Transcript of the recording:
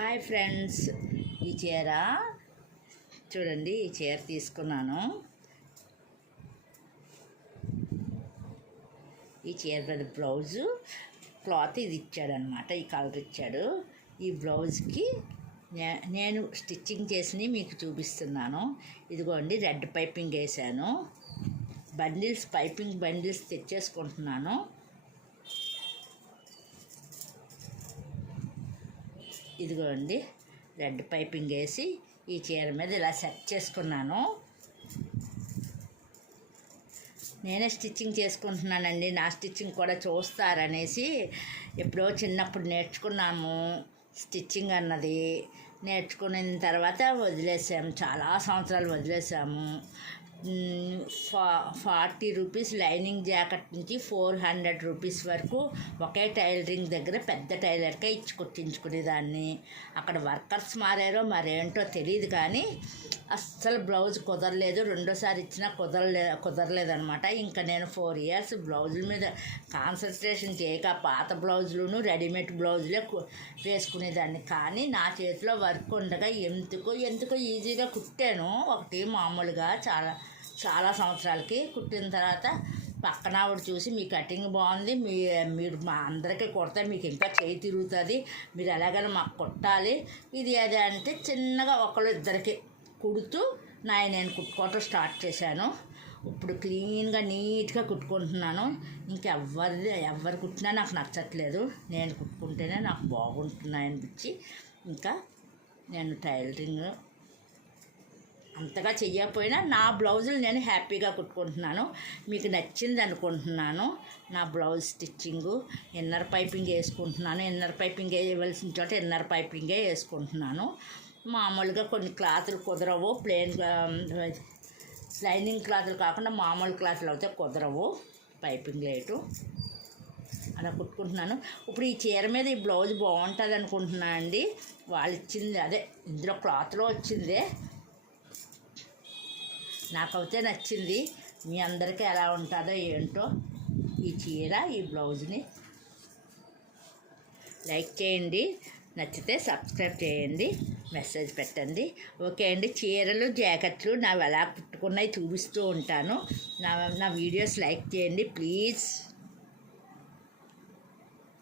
Hi friends, ఈ చీర చూడండి. ఈ చీర తీసుకున్నాను. ఈ చీర మీద బ్లౌజు క్లాత్ ఇది ఇచ్చాడనమాట. ఈ కలర్ ఇచ్చాడు. ఈ బ్లౌజ్కి నేను స్టిచ్చింగ్ చేసి మీకు చూపిస్తున్నాను. ఇదిగోండి, రెడ్ పైపింగ్ వేసాను. పైపింగ్ బండిల్స్ తెచ్చేసుకుంటున్నాను. ఇదిగోండి, రెడ్ పైపింగ్ వేసి ఈ చీర మీద ఇలా సెట్ చేసుకున్నాను. నేనే స్టిచ్చింగ్ చేసుకుంటున్నానండి. నా స్టిచ్చింగ్ కూడా చూస్తారనేసి ఎప్పుడో చిన్నప్పుడు నేర్చుకున్నాము స్టిచ్చింగ్ అన్నది. నేర్చుకున్న తర్వాత వదిలేసాము, చాలా సంవత్సరాలు వదిలేసాము. 40 రూపీస్ లైనింగ్ జాకెట్ నుంచి 400 రూపీస్ వరకు ఒకే టైలరింగ్ దగ్గర పెద్ద టైలర్కే ఇచ్చి కుట్టించుకునేదాన్ని. అక్కడ వర్కర్స్ మారారో మరేంటో తెలియదు, కానీ అస్సలు బ్లౌజ్ కుదరలేదు. రెండోసారి ఇచ్చినా కుదరలేదనమాట. ఇంకా నేను 4 ఇయర్స్ బ్లౌజుల మీద కాన్సన్ట్రేషన్ చేయక పాత బ్లౌజులను రెడీమేడ్ బ్లౌజులే వేసుకునేదాన్ని. కానీ నా చేతిలో వర్క్ ఉండగా ఎందుకో ఈజీగా కుట్టాను. ఒకటి మామూలుగా చాలా సంవత్సరాలకి కుట్టిన తర్వాత పక్కన ఆవిడ చూసి, మీ కటింగ్ బాగుంది, మీరు మా అందరికీ కుడితే మీకు ఇంకా చేయి తిరుగుతుంది, మీరు ఎలాగైనా మాకు కుట్టాలి ఇది అది అంటే చిన్నగా ఇద్దరికి కుడుతూ నేను కుట్టుకోవటం స్టార్ట్ చేశాను. ఇప్పుడు క్లీన్గా నీట్గా కుట్టుకుంటున్నాను. ఎవరు కుట్టినా నాకు నచ్చట్లేదు. నేను కుట్టుకుంటేనే నాకు బాగుంటున్నాయి అనిపించి ఇంకా నేను టైలరింగ్ అంతగా చెయ్యకపోయినా నా బ్లౌజులు నేను హ్యాపీగా కుట్టుకుంటున్నాను. మీకు నచ్చింది అనుకుంటున్నాను. నా బ్లౌజ్ స్టిచ్చింగు ఇన్నర్ పైపింగ్ వేసుకుంటున్నాను. ఇన్నర్ పైపింగ్ వేయవలసిన చోట ఇన్నర్ పైపింగే వేసుకుంటున్నాను. మామూలుగా కొన్ని క్లాతులు కుదరవు, ప్లెయిన్గా లైనింగ్ క్లాతులు కాకుండా మామూలు క్లాతులు అయితే కుదరవు. పైపింగ్ లేటు అలా కుట్టుకుంటున్నాను. ఇప్పుడు ఈ చీర మీద ఈ బ్లౌజ్ బాగుంటుంది అనుకుంటున్నాను అండి. వాళ్ళు ఇచ్చింది అదే, ఇందులో క్లాత్లో వచ్చిందే, నాకైతే నచ్చింది. మీ అందరికీ ఎలా ఉంటుందో ఏంటో. ఈ చీర ఈ బ్లౌజ్ని లైక్ చేయండి, నచ్చితే సబ్స్క్రైబ్ చేయండి, మెసేజ్ పెట్టండి. ఓకే అండి. చీరలు జాకెట్లు నావి ఎలా కుట్టుకున్నాయి చూపిస్తూ ఉంటాను. నా వీడియోస్ లైక్ చేయండి ప్లీజ్.